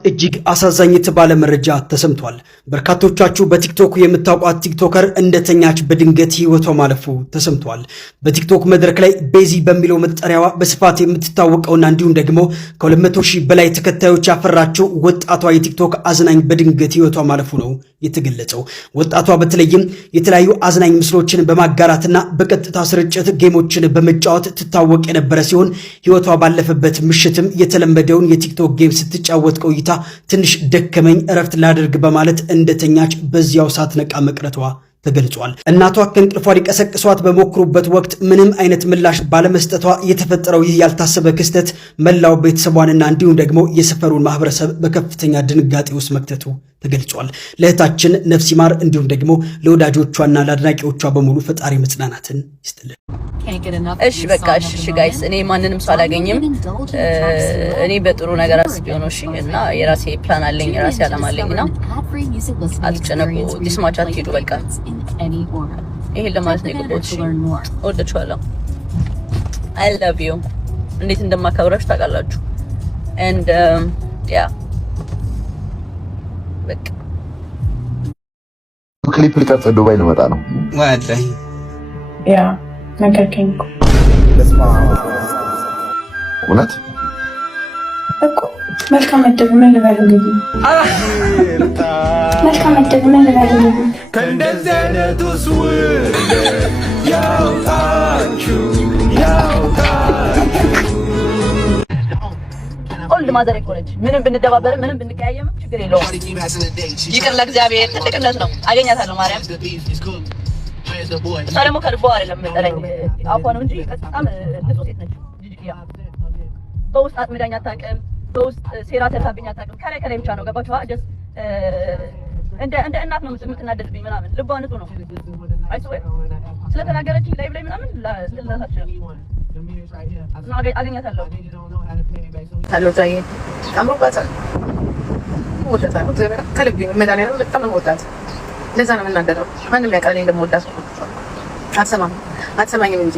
እጅግ አሳዛኝ የተባለ መረጃ ተሰምቷል። በርካቶቻችሁ በቲክቶክ የምታውቋት ቲክቶከር እንደተኛች በድንገት ህይወቷ ማለፉ ተሰምቷል። በቲክቶክ መድረክ ላይ ቤዚ በሚለው መጠሪያዋ በስፋት የምትታወቀውና እንዲሁም ደግሞ ከ200,000 በላይ ተከታዮች ያፈራችው ወጣቷ የቲክቶክ አዝናኝ በድንገት ህይወቷ ማለፉ ነው የተገለጸው። ወጣቷ በተለይም የተለያዩ አዝናኝ ምስሎችን በማጋራትና በቀጥታ ስርጭት ጌሞችን በመጫወት ትታወቅ የነበረ ሲሆን ህይወቷ ባለፈበት ምሽትም የተለመደውን የቲክቶክ ጌም ስትጫወት ቆይታ ትንሽ ደከመኝ እረፍት ላድርግ በማለት እንደተኛች በዚያው ሳትነቃ መቅረቷ ተገልጿል። እናቷ ከእንቅልፏ ሊቀሰቅሷት በሞክሩበት ወቅት ምንም አይነት ምላሽ ባለመስጠቷ የተፈጠረው ይህ ያልታሰበ ክስተት መላው ቤተሰቧንና እንዲሁም ደግሞ የሰፈሩን ማህበረሰብ በከፍተኛ ድንጋጤ ውስጥ መክተቱ ተገልጿል። ለእህታችን ነፍስ ይማር፣ እንዲሁም ደግሞ ለወዳጆቿና ለአድናቂዎቿ በሙሉ ፈጣሪ መጽናናትን ይስጥልን። እሺ በቃ እሺ ጋይስ፣ እኔ ማንንም ሰው አላገኝም። እኔ በጥሩ ነገር አስቤው ነው። እሺ እና የራሴ ፕላን አለኝ፣ የራሴ አላማ አለኝና አትጨነቁ። ዲስማች አትሄዱ። በቃ ይሄን ለማለት ነው የገባሁት። እወዳችኋለሁ። አይ ላቭ ዩ። እንዴት እንደማከብራችሁ ታውቃላችሁ። and yeah በቃ ክሊፕ ልቀርጽ ዱባይ ልመጣ ነው። ወላሂ ያ ነገርከኝ እኮ እውነት እኮ። መልካም እድል ምን ልበል እንግዲህ መልካም እድል ምን ልበል እንግዲህ ከእንደዚህ አይነቱ ውስጥ ያውጣችሁ ሁሉ ማዘር እኮ ነች። ምንም ብንደባበር ምንም ብንቀያየም ችግር የለውም። ይቅር ለእግዚአብሔር ትልቅነት ነው። አገኛታለሁ ማርያም። እሷ ደግሞ ከልቧ አይደለም የምጠለኝ አፏ ነው እንጂ በጣም ንጹህ ሴት ነች። በውስጥ አጥምዳኝ አታውቅም። በውስጥ ሴራ ተርታብኝ አታውቅም። ከላይ ብቻ ነው ገባችኋ? ጀስት እንደ እናት ነው የምትናደድብኝ ምናምን። ልቧ ንጹህ ነው። አይስዌር ስለተናገረችኝ ላይ ምናምን ስለላታችሁ አገኛታለሁ። ሄሎ ዛዬ አምሮባታል። ወጣታለሁ ከልቤ መድኃኒዓለም በጣም ነው ወጣት። ለዛ ነው የምናገረው። ማንም ያውቃል እኔ እንደምወዳት። አትሰማኝም እንጂ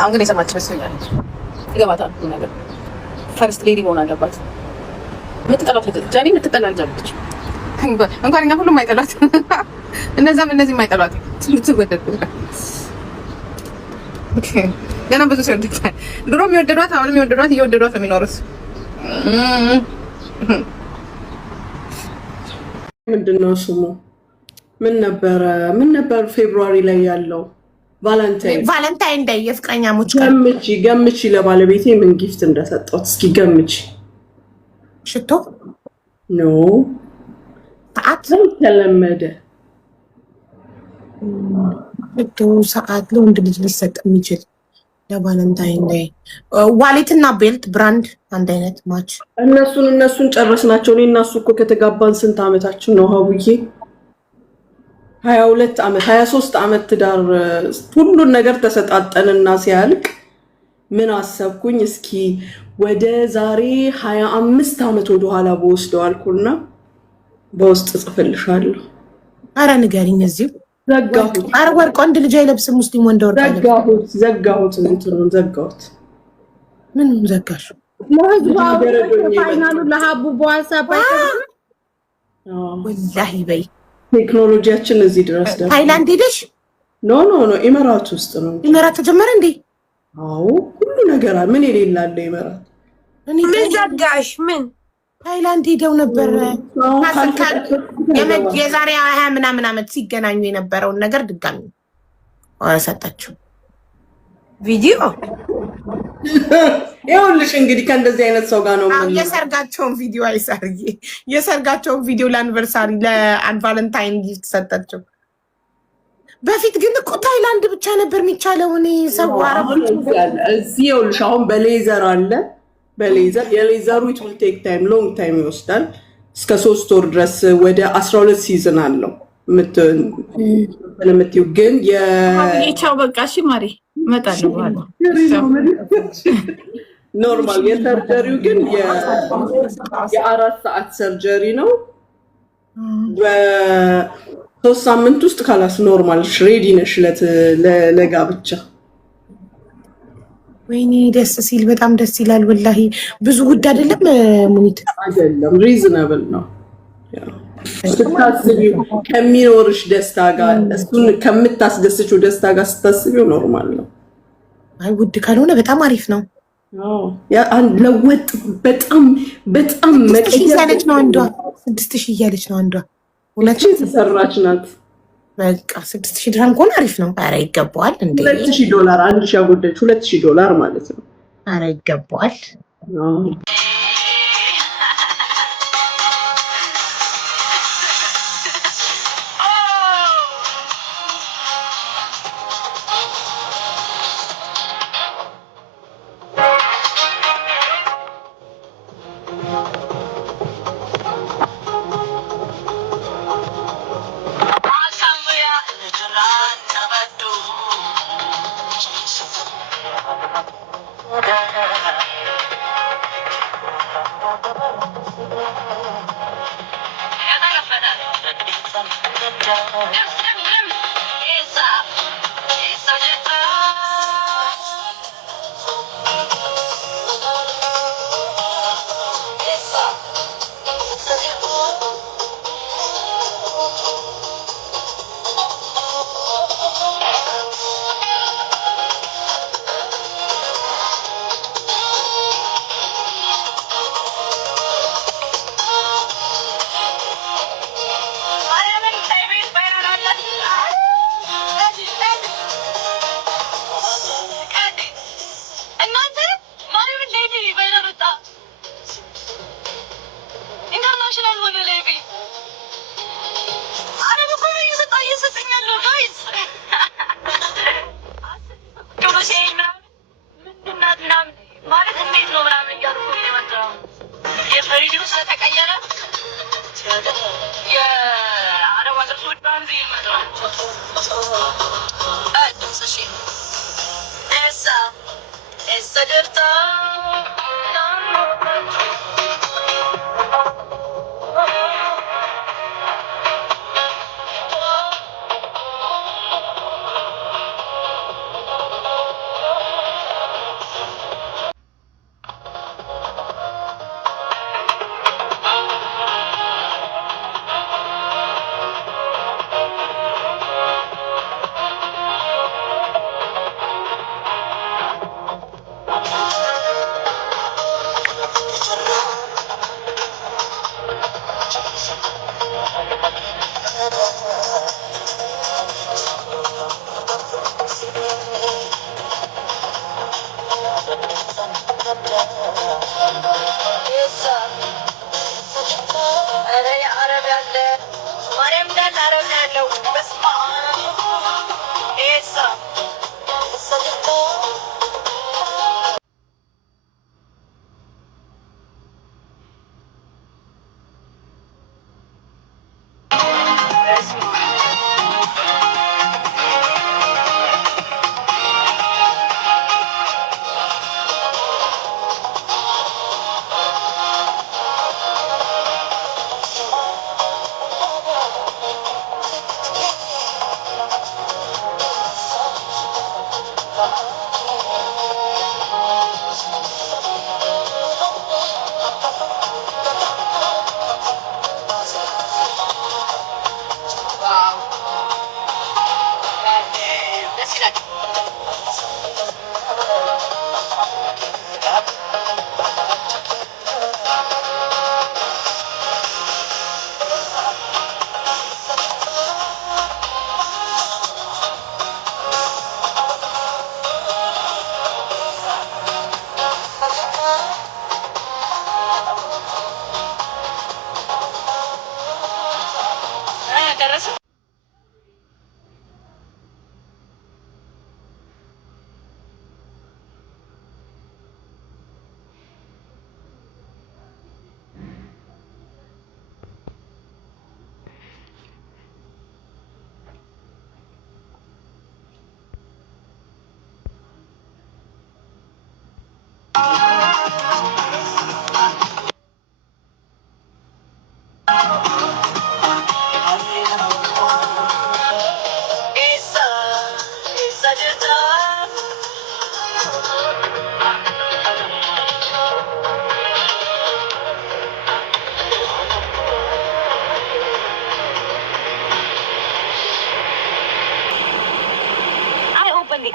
አሁን ግን የሰማች መስሎኛል። ይገባታል ነገር ፈርስት ሌዲ መሆን አለባት። የምትጠላት ጃኒ የምትጠላ ልጅ አለች። እንኳን እኛ ሁሉም አይጠላት፣ እነዚህም አይጠላት። ትወደድ ገና ብዙ ሰው ይወደዳል። ድሮ የሚወደዷት አሁንም የሚወደዷት እየወደዷት ነው የሚኖሩት። ምንድነው ስሙ? ምን ነበር ፌብሩዋሪ ላይ ያለው ቫለንታይን ዴይ የፍቅረኛሞች ገምቺ ለባለቤቴ ምን ጊፍት እንደሰጠሁት እስኪ ገምቺ። ሽቶ ኖ ሰዓት ተለመደ። ሽቶ ሰዓት ለወንድ ልጅ ሊሰጥ የሚችል ለቫለንታይን ዴይ ዋሌትና ቤልት ብራንድ አንድ አይነት ማች። እነሱን ጨረስናቸው። እኔ እና እሱ እኮ ከተጋባን ስንት አመታችን ነው ሀቡዬ? 22 አመት 23 አመት ትዳር ሁሉን ነገር ተሰጣጠንና ሲያልቅ ምን አሰብኩኝ እስኪ ወደ ዛሬ 25 አመት ወደ ኋላ በወስደው አልኩና በውስጥ ጽፍልሻለሁ። አረ ንገሪኝ። እዚሁ ዘጋሁት። አረ ወርቅ ወንድ ልጅ አይለብስም፣ ሙስሊም ወንድ ወርቅ አይለብስም። ዘጋሁት። ምን ዘጋሽ? ፋይናሉ ለሀቡ በዋትስአፕ ወላሂ በይ ቴክኖሎጂያችን እዚህ ድረስ ደርሷል። ታይላንድ ሄደሽ? ኖ ኢማራት ውስጥ ነው። ኢማራት ተጀመረ እንዴ? አዎ ሁሉ ነገር ምን የሌላለ ኢማራት። ምን ዘጋሽ? ምን ታይላንድ ሄደው ነበር። የዛሬ 20 ምናምን አመት ሲገናኙ የነበረውን ነገር ድጋሚ ሰጣችሁ ቪዲዮ። ይኸውልሽ እንግዲህ ከእንደዚህ አይነት ሰው ጋር ነው የሰርጋቸውን ቪዲዮ አይሳርዬ፣ የሰርጋቸውን ቪዲዮ ለአኒቨርሳሪ ለቫለንታይን ጊፍት ሰጣቸው። በፊት ግን እኮ ታይላንድ ብቻ ነበር የሚቻለው። እኔ ሰው አረቦች እዚህ ይኸውልሽ አሁን በሌዘር አለ። የሌዘሩ it will take time long time ይወስዳል። እስከ 3 ወር ድረስ ወደ 12 ሲዝን አለው የምትይው ግን የቻው በቃ እሺ ማሪ እመጣለሁ በኋላ። ኖርማል የሰርጀሪው ግን የ4 ሰዓት ሰርጀሪ ነው። በ3 ሳምንት ውስጥ ካላስ ኖርማል ሬዲ ነሽ ለጋብቻ። ወይኔ ደስ ሲል በጣም ደስ ይላል። ወላሂ ብዙ ውድ አይደለም ሙኒት አይደለም፣ ሪዝናብል ነው። ስታስቢው ከሚኖርሽ ደስታ ጋር እሱን ከምታስደስችው ደስታ ጋር ስታስቢው ኖርማል ነው። አይ ውድ ካልሆነ በጣም አሪፍ ነው። ለወጥ በጣም በጣም እያለች ነው አንዷ 6000 እያለች ነው አንዷ። ሁለት የተሰራች ናት። በቃ 6000 ድርሃም ከሆነ አሪፍ ነው። ኧረ ይገባዋል እንዴ! $2000 አንድ ሺህ ያጎደች $2000 ማለት ነው። ኧረ ይገባዋል።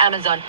Amazon.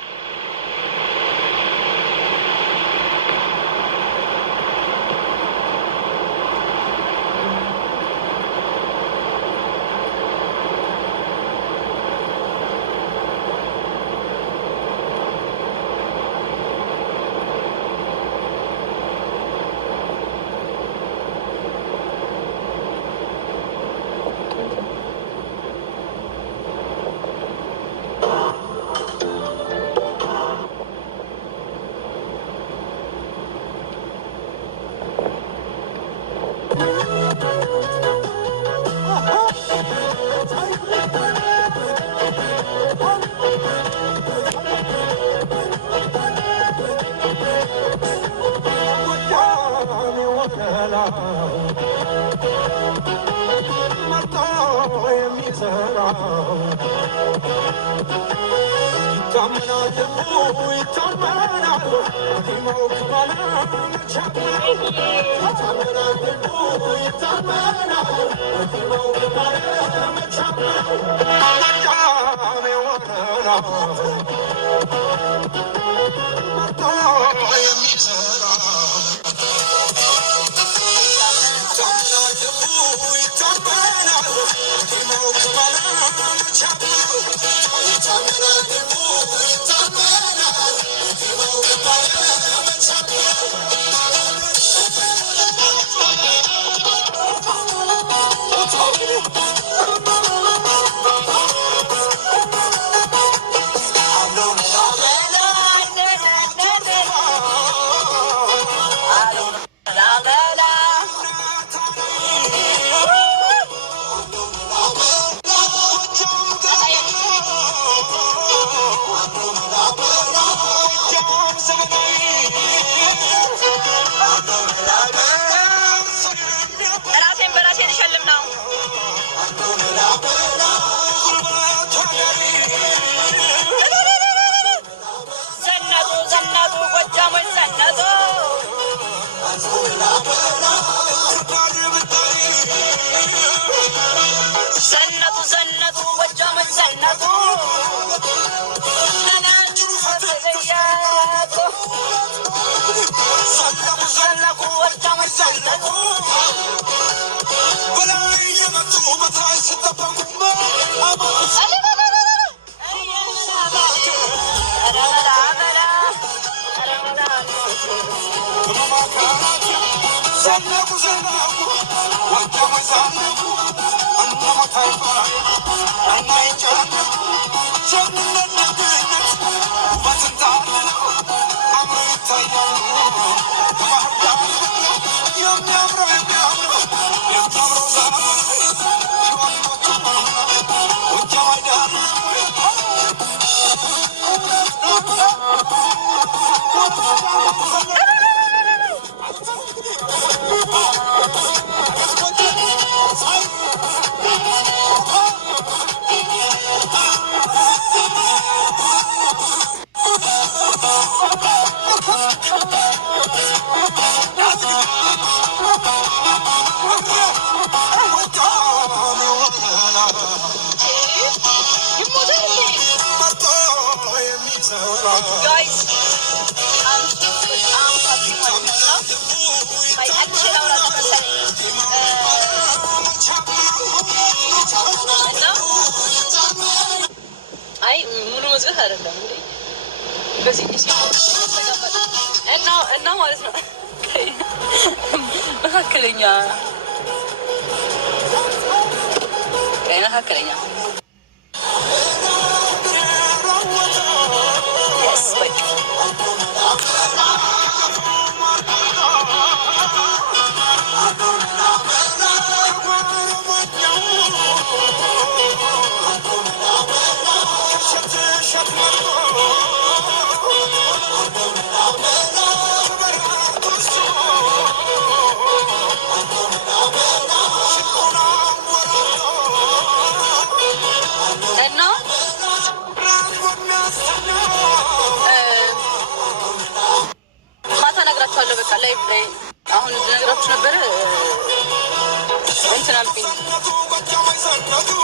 እንትን አልኩኝ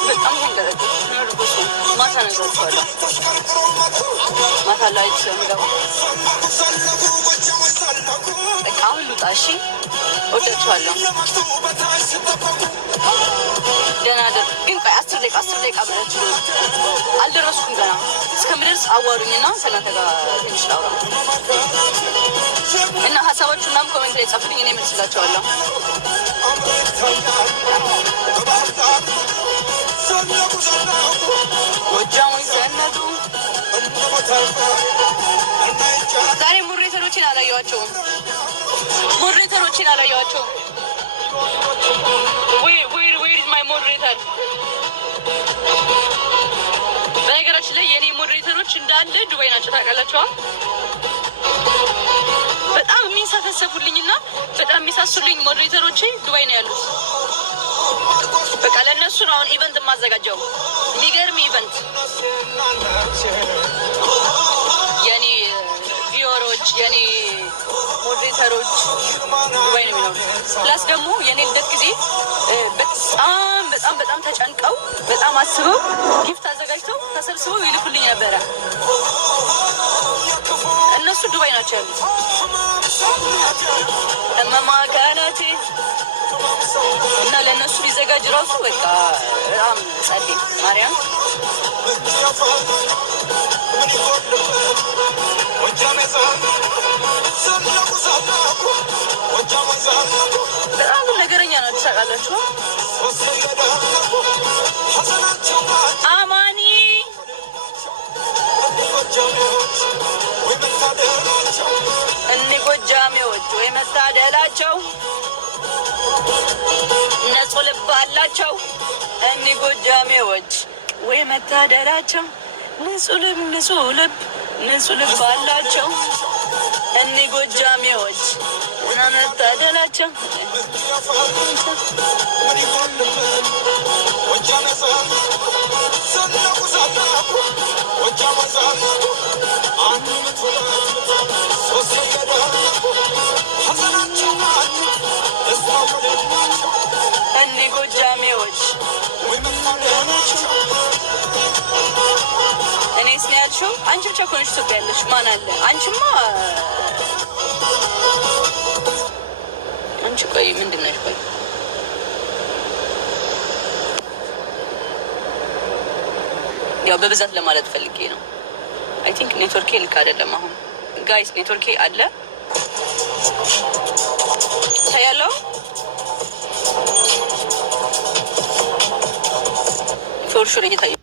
በጣም እንደረደ ነርቦስ ማታ ነግሬያቸዋለሁ። ማታ ላይ ስለምገባ በቃ አሁን ልውጣ። እሺ ወዳችኋለሁ። ደህና ደር ግን ቆይ 10 ደቂቃ ብላችሁ አልደረስኩም ገና። እስከምደርስ አዋሩኝና ሰላም ጋር ትንሽ ላውራ እና ሀሳባችሁ ምናምን ኮሜንት ላይ ጻፉልኝ። እኔ መልስላችኋለሁ። ጎጃሞች ዘነጡ። ዛሬ ሞዴሬተሮችን አላየኋቸውም። Where is my moderator? በነገራችን ላይ የኔ ሞዴሬተሮች እንዳለ ዱባይ ናቸው ታውቃላችሁ። በጣም የሚንሳፈሰፉልኝና በጣም የሚሳሱልኝ ሞዴሬተሮቼ ዱባይ ነው ያሉት። በቃ ለእነሱ ነው አሁን ኢቨንት የማዘጋጀው። የሚገርም ኢቨንት የኔ ቪወሮች የኔ ሞዴሬተሮች ዱባይ ነው የሚኖሩት። ፕላስ ደግሞ የኔ ልደት ጊዜ በጣም ተጨንቀው በጣም አስበው ጊፍት አዘጋጅተው ተሰብስበው ይልኩልኝ ነበረ። እነሱ ዱባይ ናቸው ያሉት። እመማጋናቴ እና ለእነሱ ሊዘጋጅ ራሱ በቃ በጣም ጸዴ ማርያም በጣም ነገረኛ ናቸው ታውቃላችሁ። አማኒ እኒ ጎጃሜዎች ወይ መታደላቸው ንጹህ ልብ አላቸው። እኒ ጎጃሜዎች ወይ መታደላቸው ንጹህ ልብ አላቸው። እኒ ጎጃሜዎች መታደላቸው እኒ ጎጃሜዎች እኔስ ነው ያልሽው? አንቺ ብቻ እኮ ነሽ ኢትዮጵያ ያለሽ። ማን አለ? አንቺማ አንቺ ቆይ ምንድን ነሽ? ቆይ ያው በብዛት ለማለት ፈልጌ ነው። አይ ቲንክ ኔትወርኬ ልክ አይደለም። አሁን ጋይስ ኔትወርኬ አለ ታያለው። ፎር ሹር እየታየ